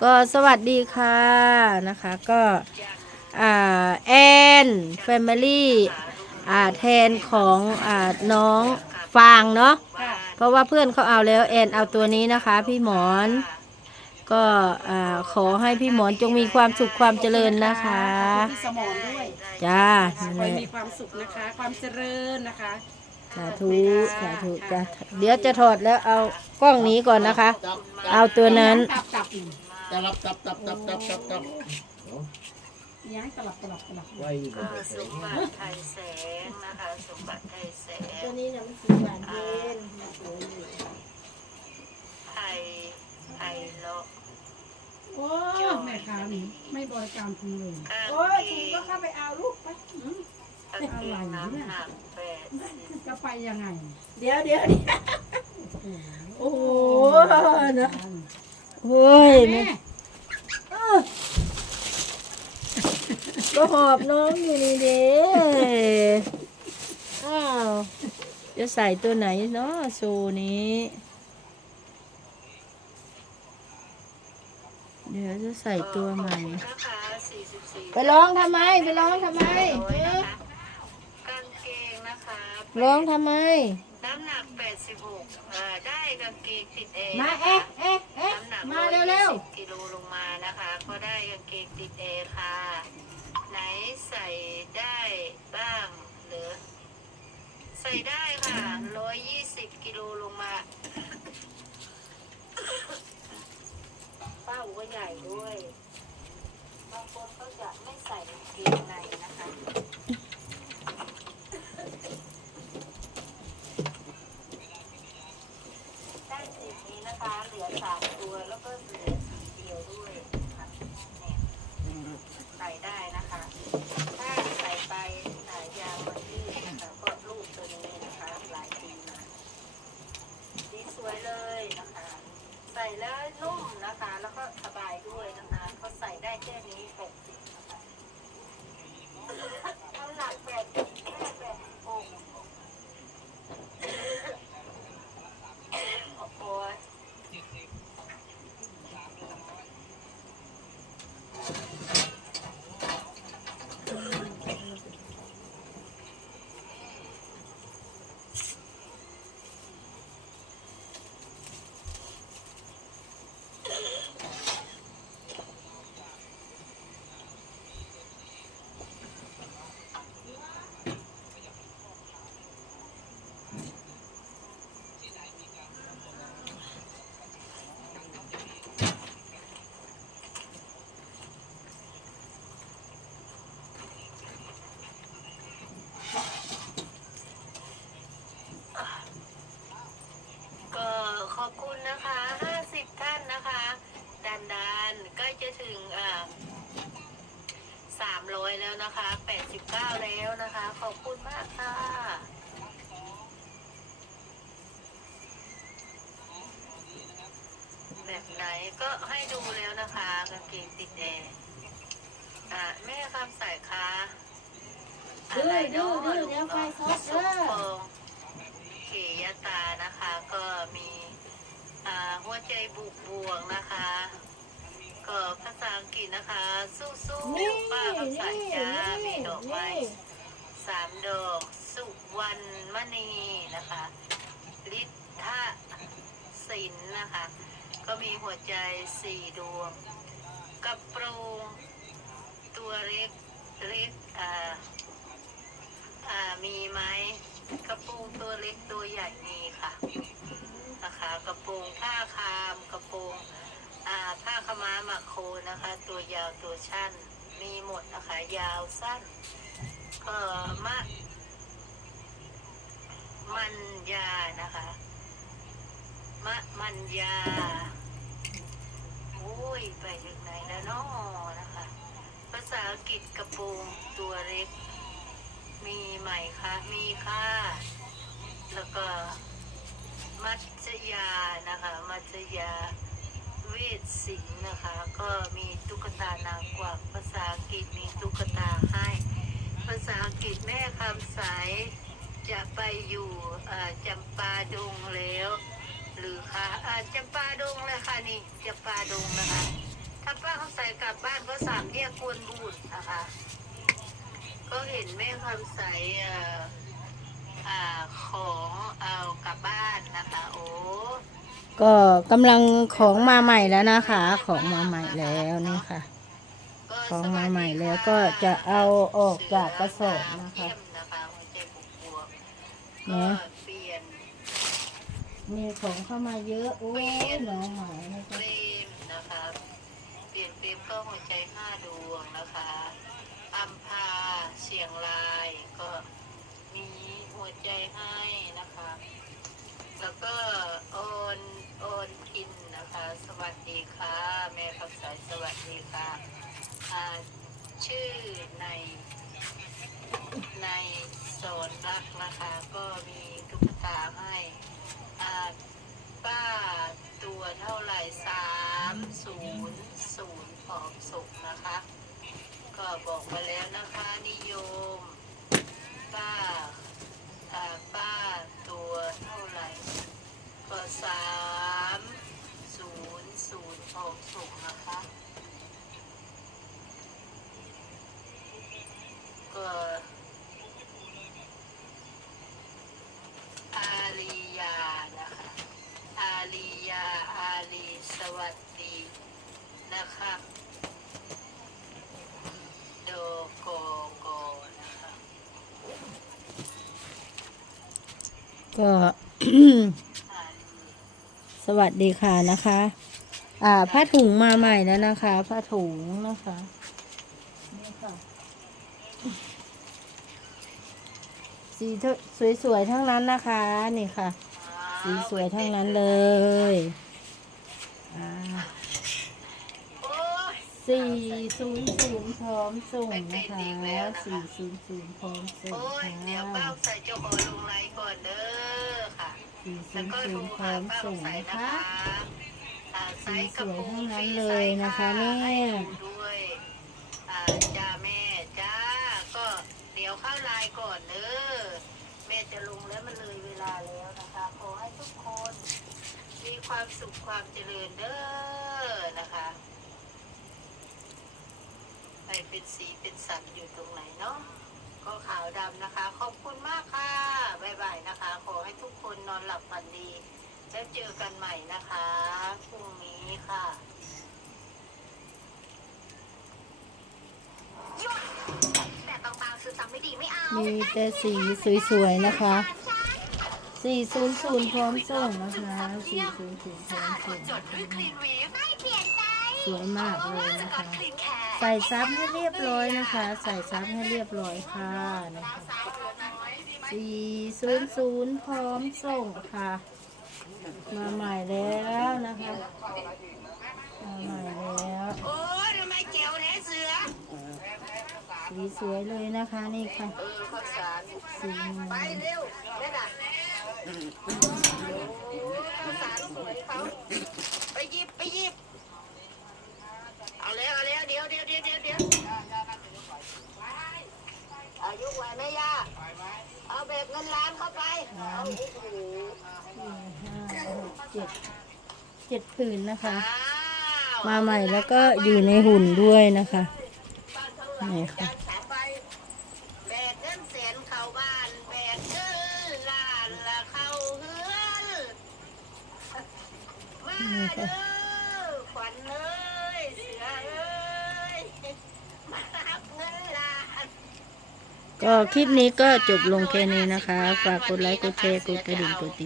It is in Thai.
ก็สวัสดีค่ะนะคะก็อ่าแอนแฟมิลี่อ่าแทนของอ่าน้องฟางเนาะค่ะเพราะว่าเพื่อนเขาเอาแล้วแอนเอาตัวนี้นะคะ พี่หมอน ก็อ่าขอให้พี่หมอนจงมีความสุขความเจริญนะคะขอบคุณพี่สมรด้วยจ้าขอนั่นให้แหละมีความสุขนะคะความเจริญนะคะสาธุสาธุจ้าเดี๋ยวจะถอดแล้วเอากล้องนี้ก่อนนะคะจับเอาตัวนั้น ตับตับอยู่จับจับจับจับจับย้ายตลับตลับตลับไว้ก็สมบัติไทยแสงนะคะสมบัติไทยแสงตัวนี้นะมันสีหวานเย็นสวยอยู่ไทยไทยเลาะโอ้แม่ค้านี่ไม่บริการคุณเลยกางโอ้ยเกถุงงก็เข้าไปเอาลูกไปอืมกางเกงน้ำหนักแปดสิบจะไปยังไงเดี๋ยวเดี๋ยวเดี๋ยวโอ้โหโอ้โหนะเฮ้ยแม่แม่ ก็หอบน้องอยู่นี่เด้อ้าว จะใส่ตัวไหนเนาะโซนี้ เดี๋ยวจะใส่ตัวใหม่นะคะสี่สิบสี่ไปร้องทำไม ไปร้องทำไมกางเกงนะคะร้องทำไม น้ำหนักแปดสิบหกได้กางเกงติดเอมาเอ๊ะเอ๊ะเอ๊ะน้ำหนักมาร้อยเร็ยี่วสิบกิโลลงมานะคะ ก็ได้กางเกงติดเอค่ะ ไหนใส่ได้บ้างหรือใส่ได้ค่ะร้อยยี่สิบกิโลลงมา เป้าก็ใหญ่ด้วย บางคนเขาจะไม่ใส่กางเกงในนะคะ bubbles. นะคะ 89 แล้วนะคะ ขอบคุณมากค่ะ แบบไหนก็ให้ดูแล้วนะคะกางเกงติดแอร์อะแม่คำใส่ค่ะอะไรเนาะดื้อดื้อเดี๋ยวไฟช็อตสเด้มอปองเขยตานะคะ ก็มี อ่าหัวใจบุกบวกนะคะ ก็ภาษาอังกฤษนะคะ สู้นี่ๆป้าคำใส่จ้ามีดอกไม้นี่ สามดอก สุวรรณมณีนะคะฤทธะศิลป์นะคะ ก็มีหัวใจสี่ดวง กระโปรงตัวเล็กเล็กอ่าอ่ามีไหมกระโปรงตัวเล็กตัวใหญ่มีค่ะ นะคะกระโปรงผ้าคามกระโปรงอ่า ผ้าขม้าหมักโคนะคะ ตัวยาวตัวชั้น มีหมดนะคะ ยาวสั้นก็มะมันยานะคะ มะมันยาโอ้ยไปถึงไหนแล้วนาะนะคะ ภาษาอังกฤษกระโปรงตัวเล็ก มีไหมคะมีค่ะ แล้วก็มัจยานะคะ มัจยา เวทศิลป์นะคะ ก็มีตุ๊กตานางกวักภาษาอังกฤษมีตุ๊กตาให้ ภาษาอังกฤษแม่คำใสจะไปอยู่จำปาดงแล้ว หรือคะอ่าจำปาดงเลยค่ะนี่จำปาดงนะคะถ้าป้าเขาใส่กลับบ้านก็สามเรียกกวนบูดนะคะ ก็เห็นแม่คำสเอ่ออ่าของเอากลับบ้านนะคะ โอ้ ก็กำลังของมาใหม่แล้วนะคะ ของมาใหม่แล้วนี่ค่ะ ของมาใหม่แล้วก็จะเอาออกจากกระสอบนะคะเนี่ยมีของเข้ามาเยอะ โอ้ยน้องหมายนะเฟคะนะคะเปลี่ยนเฟรมก็หัวใจห้าดวงนะคะอัมพาเชียงรายก็มีหัวใจให้นะคะ แล้วก็โอน โอนพินนะคะ สวัสดีค่ะ แม่คำสายสวัสดีค่ะอ่าชื่อใน ในสอนรักนะคะ ก็มีตุ๊กตาให้อ่าป้าตัวเท่าไหร่สามศูนย์ศูนย์ผอมสุขนะคะ ก็บอกมาแล้วนะคะนิยมป้าอ่าป้าตัวเท่าไหร่ ก็สามศูนย์ศูนย์หกสุกนะคะ ก็อาลียานะคะ อาลียา อาลีสวัสดีนะคะโดโกโกนะคะ ก็สวัสดีค่ะนะคะ อ่าผ้าถุงมาใหม่แล้วนะคะผ้าถุงนะคะนี่ค่ะสีสวยๆทั้งนั้นนะคะ นี่ค่ะ สีสวยทั้งนั้นเลยอ่าโอ้ย สี่ศูนย์ศูนย์พร้อมส่งนะคะสี่ศูนย์ศูนย์พร้อมส่งโอ้ยเดี๋ยวค่ะป้าใส่เจ้าขอลงไลน์ก่อนเด้อค่ะ สี่ศูแล้วนย์ก็ศูดูนย์พร้หาอมป้าส่งใส่นะนะคะคะอ่าไซส์กระโปรงสวยทั้งนั้นฟรีเลยนะคะไซส์เนี่ยให้ดูด้วยอ่าจ้าแม่จ้าก็เดี๋ยวเข้าไลน์ก่อนเด้อแม่จะลงแล้วมันเลยเวลาแล้วนะคะขอให้ทุกคน มีความสุขความเจริญเด้อนะคะ เป็นสีเป็นสันอยู่ตรงไหนเนาะก็ขาวดำนะคะ ขอบคุณมากค่ะบ๊ายบายนะคะ ขอให้ทุกคนนอนหลับฝันดี แล้วเจอกันใหม่นะคะพรุ่งนี้ค่ะแต่บางๆคือจำไม่ดีไม่เอามีแต่สีสวยๆนะคะ 400 พร้อมส่งนะคะ 400 พร้อมส่งจดด้วยคลีนวีฟ สวยมากเลยนะคะคลีนแคร์ใส่ซับให้เรียบร้อยนะคะ ใส่ซับให้เรียบร้อยค่ะนะคะ400 พร้อมส่งค่ะ มาใหม่แล้วนะคะมาใหม่แล้วโอ้ยทำไมเจียวแท้เสือสีสวยเลยนะคะนี่ค่ะเออข้าวสารสีม่วงไปเร็วเล่นอะโอ้ยข้าวสารสวยเขาไปหยิบไปหยิบเอา แล้วเอาแล้วเดี๋ยวเดี๋ยวเดี๋ยวเดี๋ยวเดี๋ยวอายุไหวไหมย่าเอาแบบเงินล้านเข้าไปเอาโอ้โหสี่ห้าหกเจ็ดเจ็ดผืนนะคะอ้าวมาใหม่แล้วก็อยู่ในหุ่นด้วยนะคะนี่ค่ะสามใบแบกเงินแสนเข้าบ้านแบกเงินล้านละเข้าเฮือนมาเด้อขวัญเอ้ยเสือเอ้ยมารับเงินล้าน ก็คลิปนี้ก็จบลงแค่นี้นะคะ ฝากกดไลค์ กดแชร์ กดกระดิ่ง กดติด